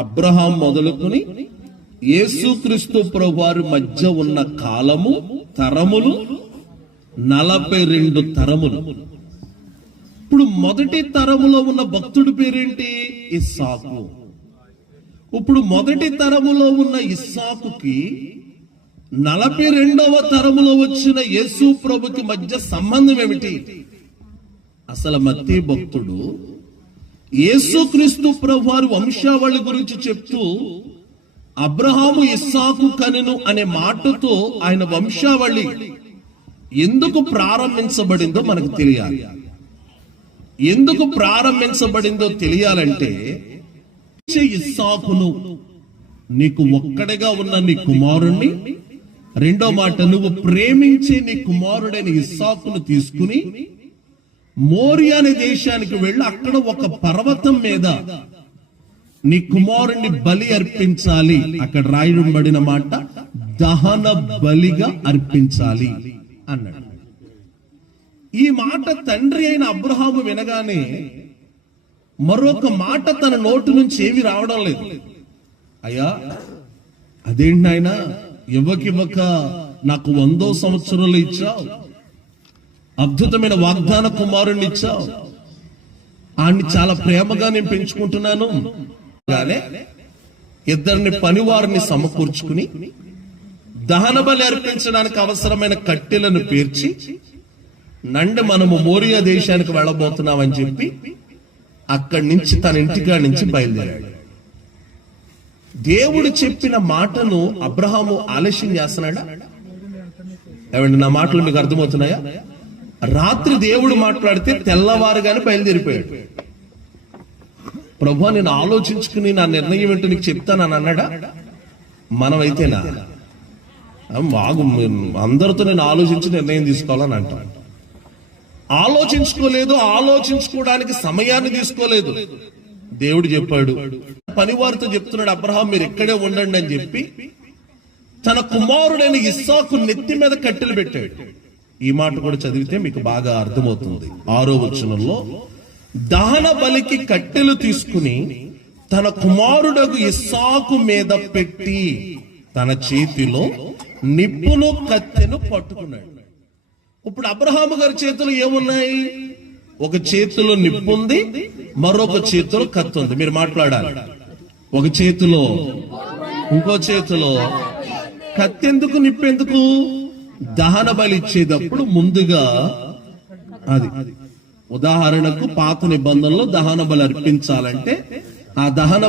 Abraham మొదలుకొని యేసుక్రీస్తు ప్రభువారి మధ్య ఉన్న కాలము తరములు 42 తరములు. ఇప్పుడు మొదటి తరములో ఉన్న భక్తుడి పేరేంటి? ఇస్సాకు. ఇప్పుడు మొదటి తరములో ఉన్న ఇస్సాకుకి 42వ తరములో వచ్చిన యేసు ప్రభుకి మధ్య సంబంధం ఏమిటి? అసలు మత్తయి భక్తుడు యేసుక్రీస్తు ప్రభువారి వంశావళి గురించి చెప్తూ అబ్రహాము ఇస్సాకు కనెను అనే మాటతో ఆయన వంశావళి ఎందుకు ప్రారంభించబడిందో మనకు తెలియాలి. ఎందుకు ప్రారంభించబడిందో తెలియాలంటే, ఇస్సాకును నీకు ఒక్కడిగా ఉన్న నీ కుమారుణ్ణి, రెండో మాట నువ్వు ప్రేమించే నీ కుమారుడైన ఇస్సాకును తీసుకుని మోరియా అనే దేశానికి వెళ్ళి అక్కడ ఒక పర్వతం మీద నీ కుమారుణ్ణి బలి అర్పించాలి. అక్కడ రాయబడిన మాట దహన బలిగా అర్పించాలి అన్నాడు. ఈ మాట తండ్రి అయిన అబ్రహాము వినగానే మరొక మాట తన నోటి నుంచి ఏమి రావడం లేదు. అయ్యా అదేంటి నాయనా, ఇవ్వక నాకు 100వ సంవత్సరంలో ఇచ్చావు, అద్భుతమైన వాగ్దాన కుమారుణ్ణి ఇచ్చావు, ఆయన్ని చాలా ప్రేమగా నేను పెంచుకుంటున్నాను. ఇద్దరిని పనివారిని సమకూర్చుకుని దహన బలి అర్పించడానికి అవసరమైన కట్టెలను పేర్చి మనము మోరియా దేశానికి వెళ్ళబోతున్నామని చెప్పి అక్కడి నుంచి తన ఇంటికాడి నుంచి బయలుదేరాడు. దేవుడు చెప్పిన మాటను అబ్రహాము ఆలస్యం చేస్తున్నాడా? ఏమండి, నా మాటలు మీకు అర్థమవుతున్నాయా? రాత్రి దేవుడు మాట్లాడితే తెల్లవారుగానే బయలుదేరిపోయాడు. ప్రభు నేను ఆలోచించుకుని నా నిర్ణయం ఏంటో నీకు చెప్తానని అన్నాడా? మనమైతేనా అందరితో నేను ఆలోచించి నిర్ణయం తీసుకోవాలని అంటాను. ఆలోచించుకోలేదు, ఆలోచించుకోవడానికి సమయాన్ని తీసుకోలేదు. దేవుడు చెప్పాడు, పనివారితో చెప్తున్నాడు, అబ్రహాం మీరు ఇక్కడే ఉండండి అని చెప్పి తన కుమారుడైన ఇస్సాకు నెత్తి మీద కట్టెలు పెట్టాడు. ఈ మాట కూడా చదివితే మీకు బాగా అర్థమవుతుంది. 6వ వచనంలో దహన బలికి కట్టెలు తీసుకుని తన కుమారుడగు ఇస్సాకు మీద పెట్టి తన చేతిలో నిప్పును కత్తెను పట్టుకున్నాడు. ఇప్పుడు అబ్రహాము గారి చేతిలో ఏమున్నాయి? ఒక చేతిలో నిప్పు ఉంది, మరొక చేతిలో కత్తి ఉంది. మీరు మాట్లాడాలి. ఒక చేతిలో, ఇంకో చేతిలో కత్తి ఎందుకు, నిప్పు ఎందుకు? దహన బలి ఇచ్చేటప్పుడు ముందుగా అది ఉదాహరణకు పాత నిబంధనలో దహన బలి అర్పించాలంటే ఆ దహన